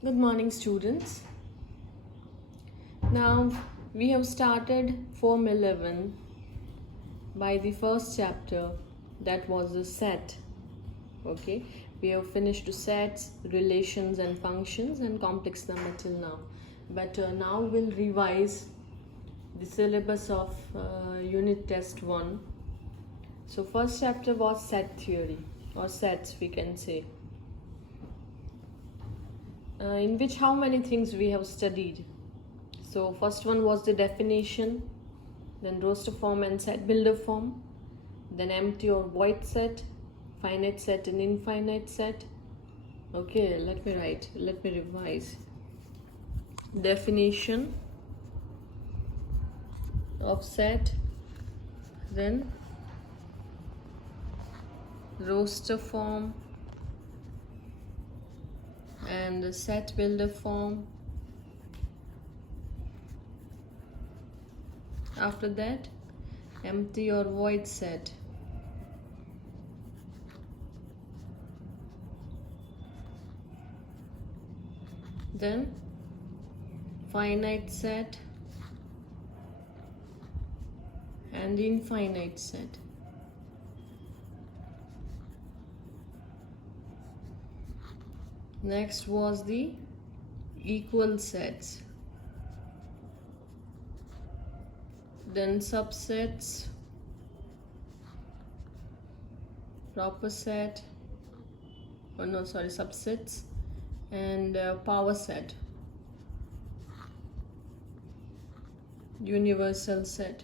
Good morning, students. Now we have started Form 11 by the first chapter, that was the set. Okay, we have finished sets, relations, and functions, and complex number till now. But now we'll revise the syllabus of unit test 1. So, first chapter was set theory or sets, we can say. In which how many things we have studied. So first one was the definition, then roster form and set builder form, then empty or void set, finite set and infinite set. Okay, let me revise. Definition of set, then roster form and the set builder form. After that, empty or void set. Then finite set and infinite set. Next was the equal sets, then subsets, proper set, subsets, and power set, universal set.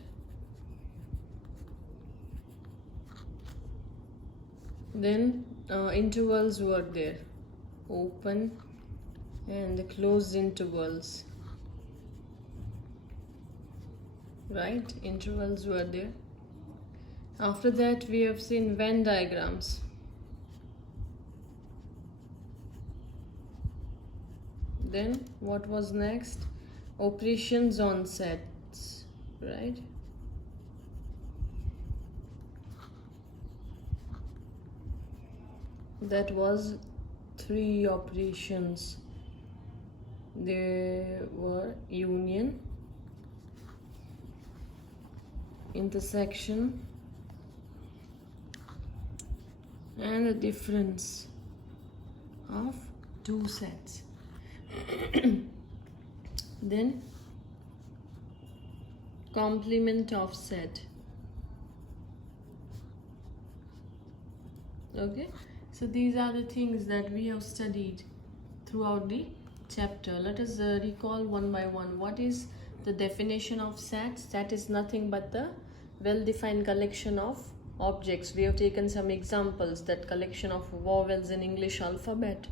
Then intervals were there, open and closed intervals, right? Intervals were there. After that, we have seen Venn diagrams. Then what was next? Operations on sets, right? That was 3 operations. They were union, intersection, and the difference of 2 sets. Then complement of set. Okay, so these are the things that we have studied throughout the chapter. Let us recall one by one. What is the definition of set? Set is nothing but the well-defined collection of objects. We have taken some examples, that collection of vowels in English alphabet.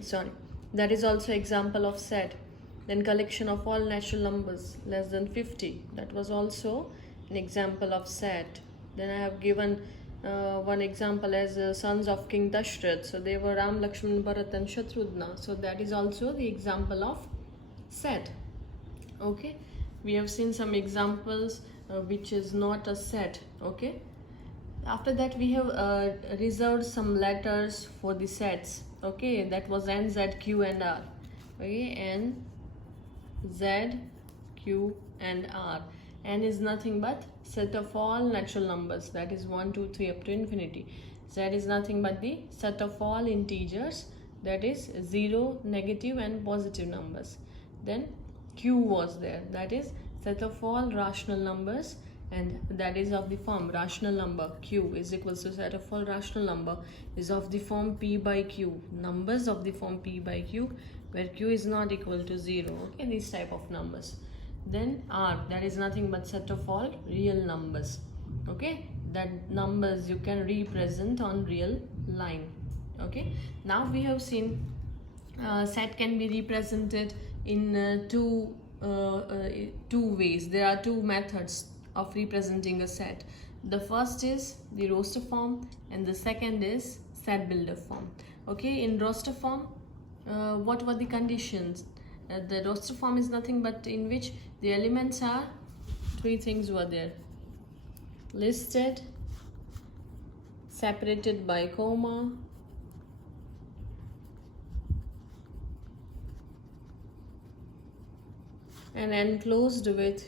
Sorry, that is also example of set. Then collection of all natural numbers less than 50, that was also an example of set. Then I have given one example as sons of King Dashrath, so they were Ram, Lakshman, Bharat and Shatrugna, so that is also the example of set. Okay, we have seen some examples which is not a set. Okay, after that we have reserved some letters for the sets. Okay, that was N, Z, Q and R. Okay, N, Z, Q and R. N is nothing but set of all natural numbers, that is 1, 2, 3 up to infinity. Z is nothing but the set of all integers, that is 0, negative and positive numbers. Then Q was there, that is set of all rational numbers, and that is of the form rational number. Q is equals to set of all rational number is of the form P by Q, numbers of the form P by Q, where Q is not equal to 0. Okay, these type of numbers. Then R, that is nothing but set of all real numbers. Okay, that numbers you can represent on real line. Okay, now we have seen set can be represented in two ways. There are 2 methods of representing a set. The first is the roster form and the second is set builder form. Okay, in roster form, what were the conditions? The roster form is nothing but in which the elements are 3 things were there: listed, separated by comma, and enclosed with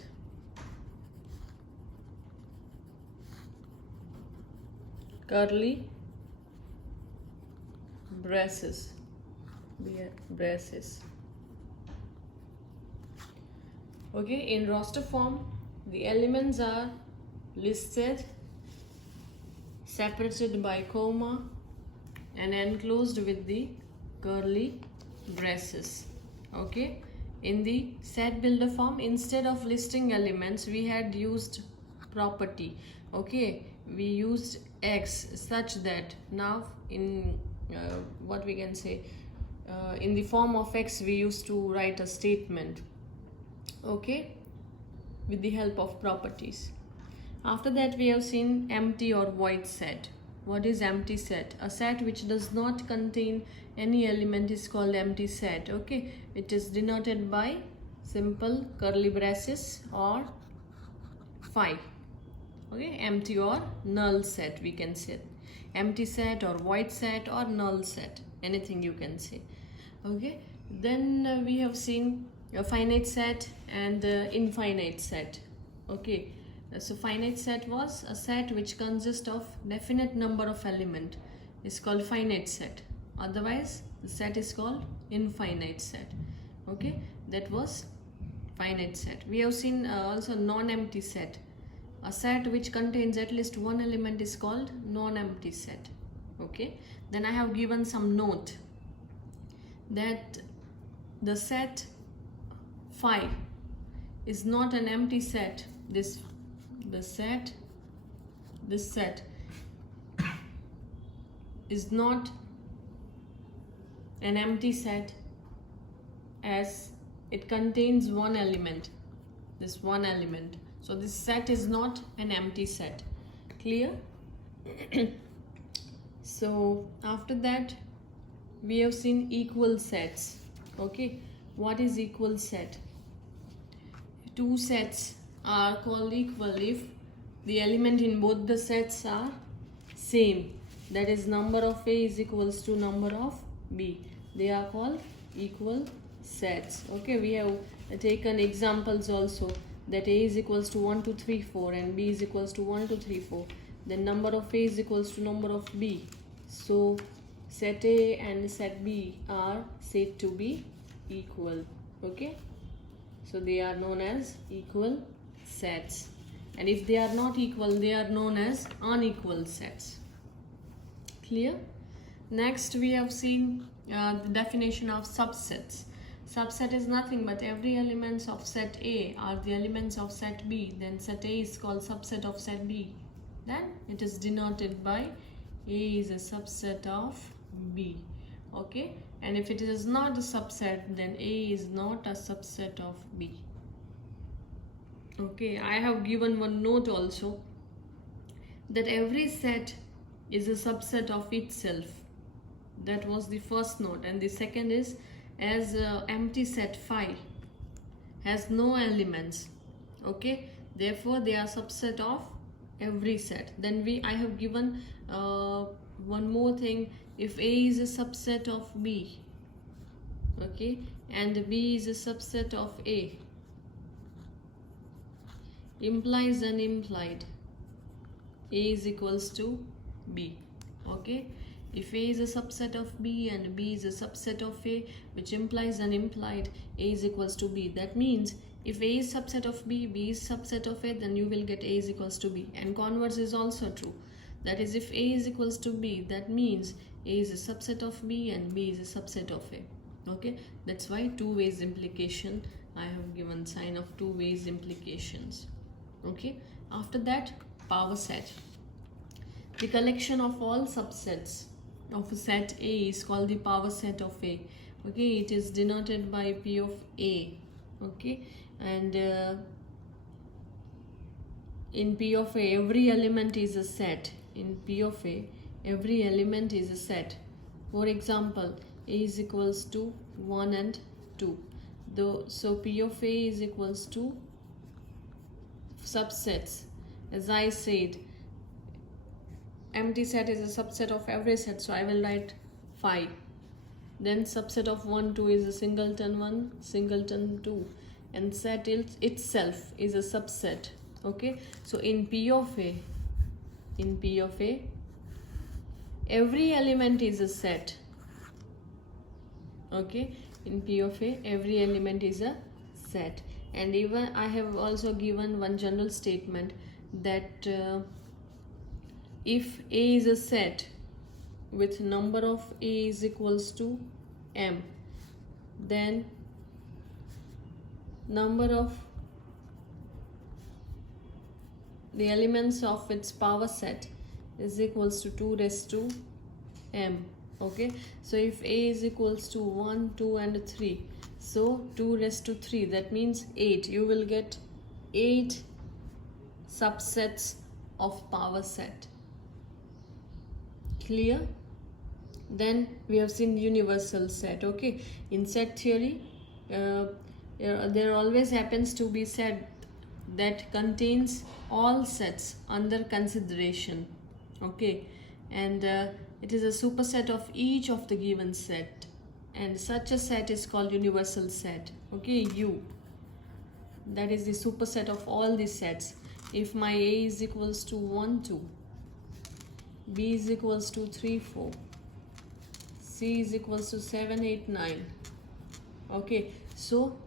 curly braces. Okay, in roster form, the elements are listed, separated by comma, and enclosed with the curly braces. Okay, in the set builder form, instead of listing elements, we had used property. Okay, we used x such that now in what we can say, in the form of x we used to write a statement. Okay, with the help of properties. After that, we have seen empty or void set. What is empty set? A set which does not contain any element is called empty set. Okay, it is denoted by simple curly braces or phi. Okay, empty or null set, we can say empty set or void set or null set, anything you can say. Okay, then we have seen a finite set and infinite set. Okay, so finite set was a set which consists of definite number of element, is called finite set. Otherwise the set is called infinite set. Okay, that was finite set. We have seen also non-empty set. A set which contains at least one element is called non-empty set. Okay, then I have given some note that the set phi is not an empty set. This set is not an empty set, as it contains one element, this one element. So this set is not an empty set. Clear? So after that, we have seen equal sets. Okay, what is equal set? Two sets are called equal if the element in both the sets are same. That is, number of A is equals to number of B. They are called equal sets. Okay, we have taken examples also, that A is equals to 1, 2, 3, 4 and B is equals to 1, 2, 3, 4. Then number of A is equals to number of B. So set A and set B are said to be equal. Okay, so they are known as equal sets, and if they are not equal, they are known as unequal sets. Clear? Next, we have seen the definition of subsets. Subset is nothing but every elements of set A are the elements of set B. Then set A is called subset of set B. Then it is denoted by A is a subset of B. Okay, and if it is not a subset, then A is not a subset of B. Okay, I have given one note also, that every set is a subset of itself. That was the first note. And the second is, as empty set phi has no elements, okay, therefore they are subset of every set. Then I have given one more thing, if A is a subset of B, okay, and B is a subset of A, implies unimplied, A is equals to B. Okay, if A is a subset of B and B is a subset of A, which implies unimplied, A is equals to B. That means if A is subset of B, B is subset of A, then you will get A is equals to B. And converse is also true. That is, if A is equals to B, that means A is a subset of B and B is a subset of A. Okay, that's why two ways implication. I have given sign of two ways implications. Okay, after that, power set. The collection of all subsets of a set A is called the power set of A. Okay, it is denoted by P of A. Okay, and in P of A, every element is a set. In P of A, every element is a set. For example, A is equals to 1 and 2. So P of A is equals to subsets. As I said, empty set is a subset of every set, so I will write phi. Then subset of 1, 2 is a singleton 1, singleton 2, and set itself is a subset. Okay, so in P of A, every element is a set. Okay, in P of A, every element is a set. And even I have also given one general statement that if A is a set with number of A is equals to M, then number of the elements of its power set is equals to 2 raised to M. Okay, so if A is equals to 1, 2 and 3, so 2 raised to 3, that means 8. You will get 8 subsets of power set. Clear? Then we have seen universal set. Okay, in set theory there always happens to be set that contains all sets under consideration. Okay, and it is a superset of each of the given set, and such a set is called universal set. Okay, U, that is the superset of all the sets. If my A is equals to 1, 2, B is equals to 3, 4, C is equals to 7, 8, 9. Okay, so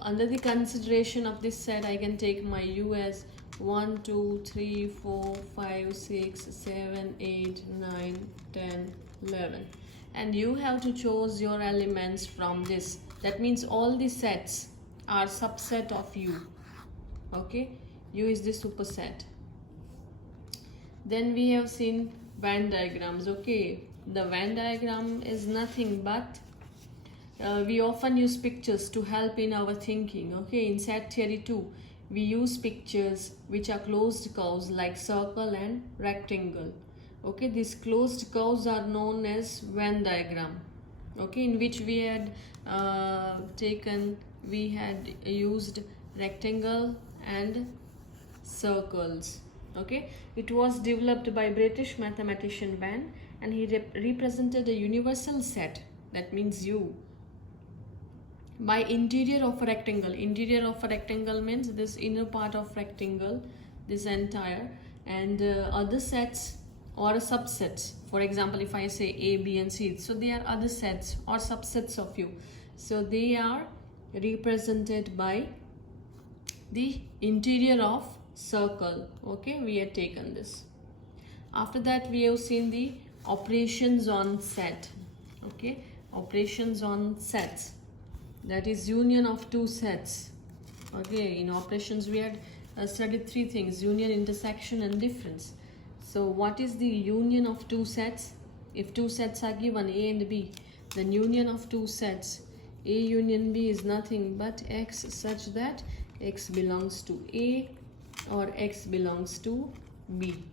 under the consideration of this set, I can take my U as 1, 2, 3, 4, 5, 6, 7, 8, 9, 10, 11. And you have to choose your elements from this. That means all the sets are subset of U. Okay, U is the superset. Then we have seen Venn diagrams. Okay, the Venn diagram is nothing but we often use pictures to help in our thinking. Okay, in set theory too, we use pictures which are closed curves like circle and rectangle. Okay, these closed curves are known as Venn diagram. Okay, in which we had used rectangle and circles. Okay, it was developed by British mathematician Venn, and he represented a universal set, that means U, by interior of a rectangle. Interior of a rectangle means this inner part of rectangle, this entire, and other sets or subsets. For example, if I say A, B and C, so they are other sets or subsets of U. So they are represented by the interior of circle. Okay, we have taken this. After that, we have seen the operations on set. Okay, operations on sets, that is union of two sets. Okay, in operations we had studied three things: union, intersection and difference. So what is the union of two sets? If two sets are given, A and B, then union of two sets, A union B, is nothing but X such that X belongs to A or X belongs to B.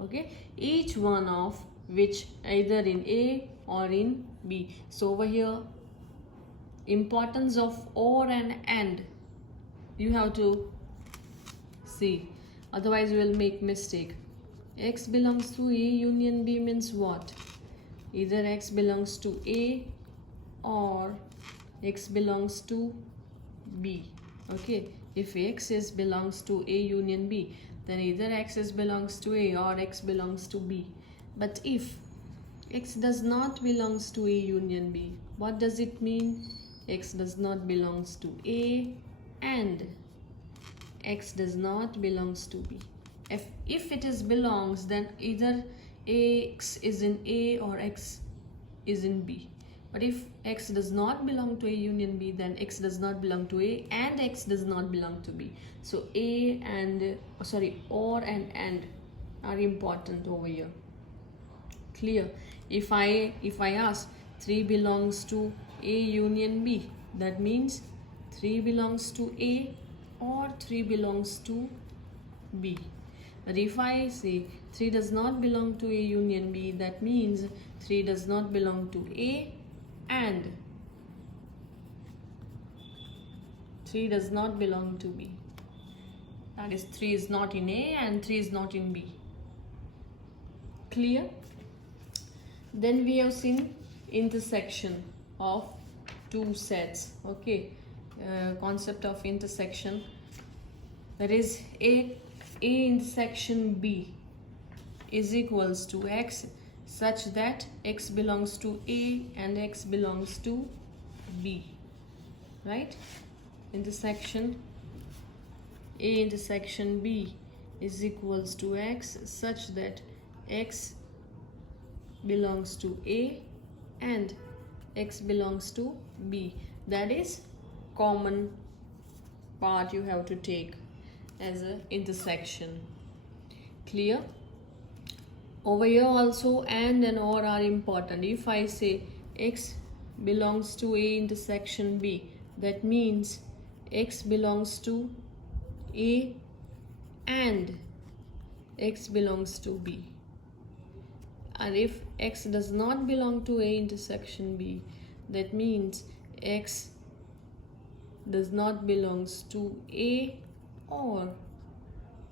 Okay, each one of which either in A or in B. So over here, importance of or and you have to see, otherwise you will make mistake. X belongs to A union B means what? Either X belongs to A or X belongs to B. Okay, if X belongs to A union B, then either X belongs to A or X belongs to B. But if X does not belongs to A union B, what does it mean? X does not belongs to A and X does not belongs to B. If it is belongs, then either X is in A or X is in B. But if X does not belong to A union B, then X does not belong to A and X does not belong to B. So A and or and are important over here. Clear? If I ask 3 belongs to A union B, that means 3 belongs to A or 3 belongs to B. But if I say 3 does not belong to A union B, that means 3 does not belong to A and 3 does not belong to B. That is, 3 is not in A and 3 is not in B. Clear? Then we have seen intersection of two sets. Okay, concept of intersection. That is, A intersection B is equals to X such that X belongs to A and X belongs to B, right? Intersection A intersection B is equals to X such that X belongs to A and X belongs to B. That is common part you have to take as a intersection. Clear? Over here also and or are important. If I say X belongs to A intersection B, that means X belongs to A and X belongs to B. And if X does not belong to A intersection B, that means X does not belongs to A or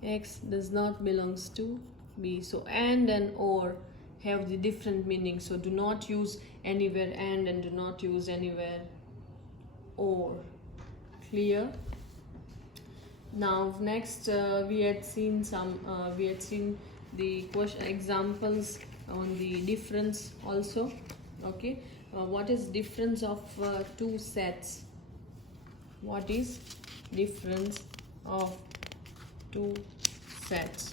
X does not belongs to B. So and or have the different meaning. So do not use anywhere and do not use anywhere or. Clear? Now next we had seen the question examples on the difference also. Okay, what is difference of two sets? What is difference of two sets?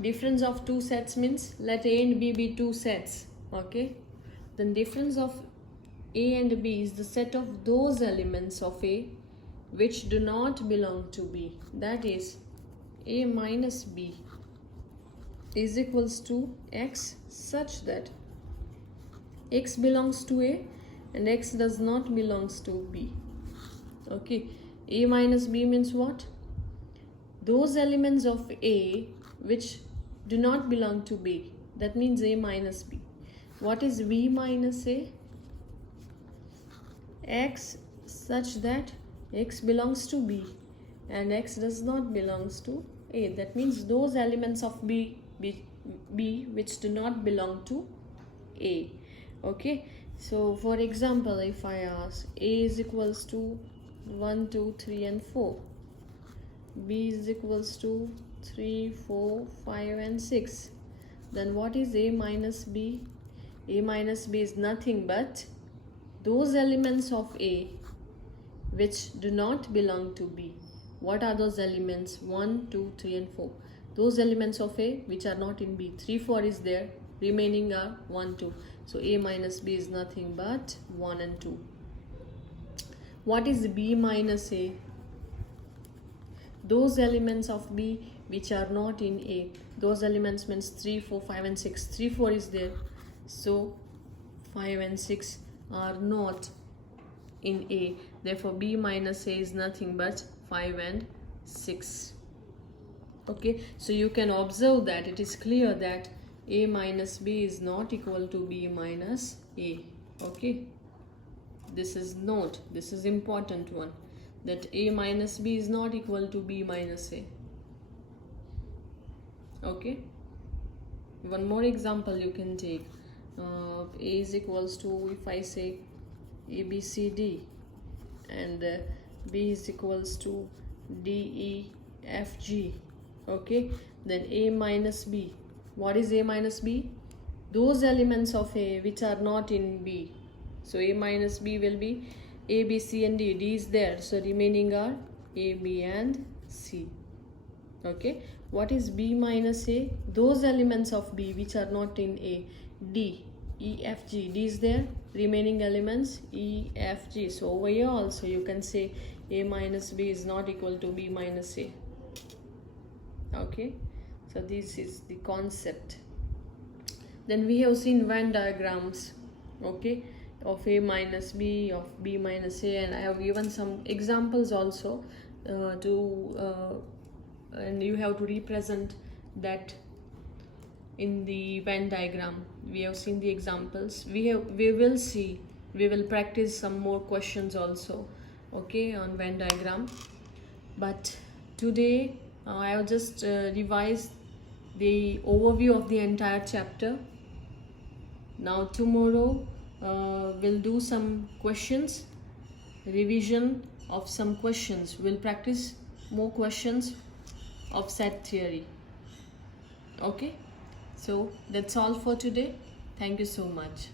Difference of two sets means let A and B be two sets. Okay, then difference of A and B is the set of those elements of A which do not belong to B. That is, A minus B is equals to X such that X belongs to A and X does not belongs to B. Okay, A minus B means what? Those elements of A which do not belong to B. That means A minus B. What is B minus A? X such that X belongs to B and X does not belongs to A. That means those elements of B which do not belong to A. Okay, so for example, if I ask A is equals to 1, 2, 3 and 4, B is equals to 3, 4, 5 and 6, then what is A minus B? A minus B is nothing but those elements of A which do not belong to B. What are those elements? 1, 2, 3 and 4. Those elements of A which are not in B. 3, 4 is there, remaining are 1, 2. So A minus B is nothing but 1 and 2. What is B minus A? Those elements of B which are not in A. Those elements means 3, 4, 5 and 6. 3, 4 is there. So 5 and 6 are not in A. Therefore B minus A is nothing but 5 and 6. Okay, so you can observe that it is clear that A minus B is not equal to B minus A. Okay, this is note, this is important one, that A minus B is not equal to B minus A. Okay, one more example you can take. A is equals to, if I say A, B, C, D and B is equals to D, E, F, G. Okay, then A minus B. What is A minus B? Those elements of A which are not in B. So A minus B will be A, B, C and D. D is there, so remaining are A, B and C. Okay, what is B minus A? Those elements of B which are not in A. D, E, F, G. D is there, remaining elements E, F, G. So over here also you can say A minus B is not equal to B minus A. Okay, so this is the concept. Then we have seen Venn diagrams, okay, of A minus B, of B minus A, and I have given some examples also and you have to represent that in the Venn diagram. We have seen the examples. We will practice some more questions also, okay, on Venn diagram. But today I have just revised the overview of the entire chapter. Now tomorrow we'll do some questions, revision of some questions. We'll practice more questions of set theory. Okay, so that's all for today. Thank you so much.